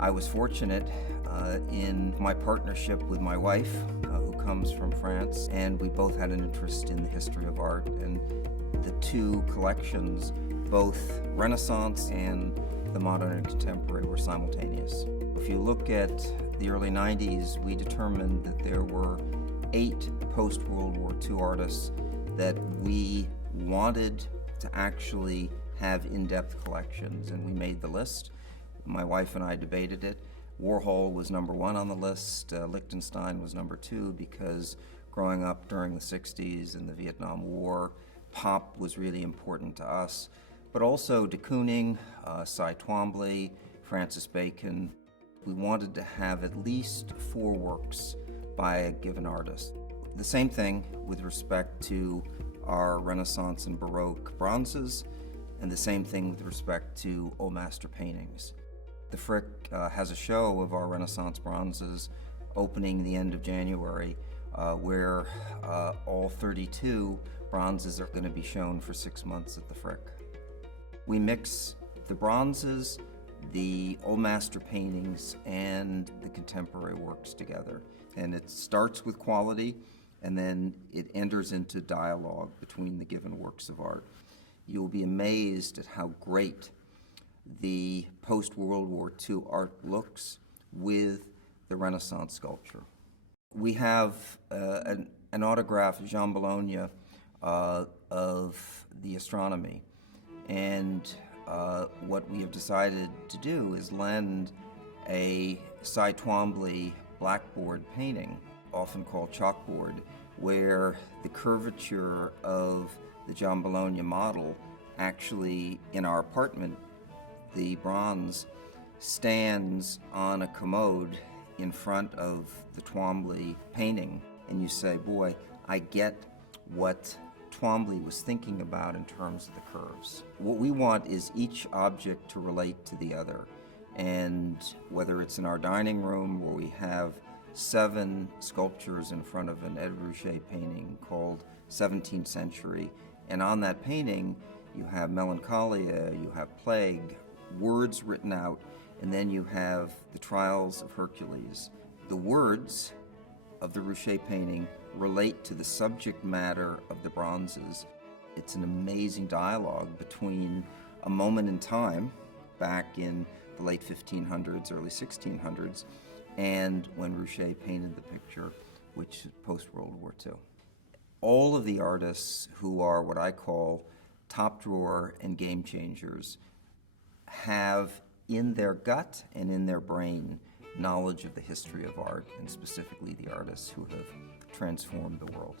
I was fortunate in my partnership with my wife, who comes from France, and we both had an interest in the history of art, and the two collections, both Renaissance and the modern and contemporary, were simultaneous. If you look at the early 90s, we determined that there were 8 post-World War II artists that we wanted to actually have in-depth collections, and we made the list. My wife and I debated it. Warhol was number 1 on the list. Lichtenstein was number 2 because growing up during the 60s and the Vietnam War, pop was really important to us. But also de Kooning, Twombly, Francis Bacon. We wanted to have at least 4 works by a given artist. The same thing with respect to our Renaissance and Baroque bronzes, and the same thing with respect to Old Master paintings. The Frick has a show of our Renaissance bronzes opening the end of January, where all 32 bronzes are going to be shown for 6 months at the Frick. We mix the bronzes, the Old Master paintings, and the contemporary works together. And it starts with quality, and then it enters into dialogue between the given works of art. You'll be amazed at how great the post-World War II art looks with the Renaissance sculpture. We have an autograph of Jean Bologna of the astronomy, and what we have decided to do is lend a Twombly blackboard painting, often called chalkboard, where the curvature of the John Bologna model actually, in our apartment, the bronze stands on a commode in front of the Twombly painting, and you say, boy, I get what Twombly was thinking about in terms of the curves. What we want is each object to relate to the other, and whether it's in our dining room where we have 7 sculptures in front of an Ed Ruscha painting called 17th Century, and on that painting you have melancholia, you have plague, words written out, and then you have the Trials of Hercules. The words of the Ruscha painting relate to the subject matter of the bronzes. It's an amazing dialogue between a moment in time back in the late 1500s, early 1600s, and when Ruscha painted the picture, which is post-World War II. All of the artists who are what I call top drawer and game changers have in their gut and in their brain knowledge of the history of art, and specifically the artists who have transformed the world.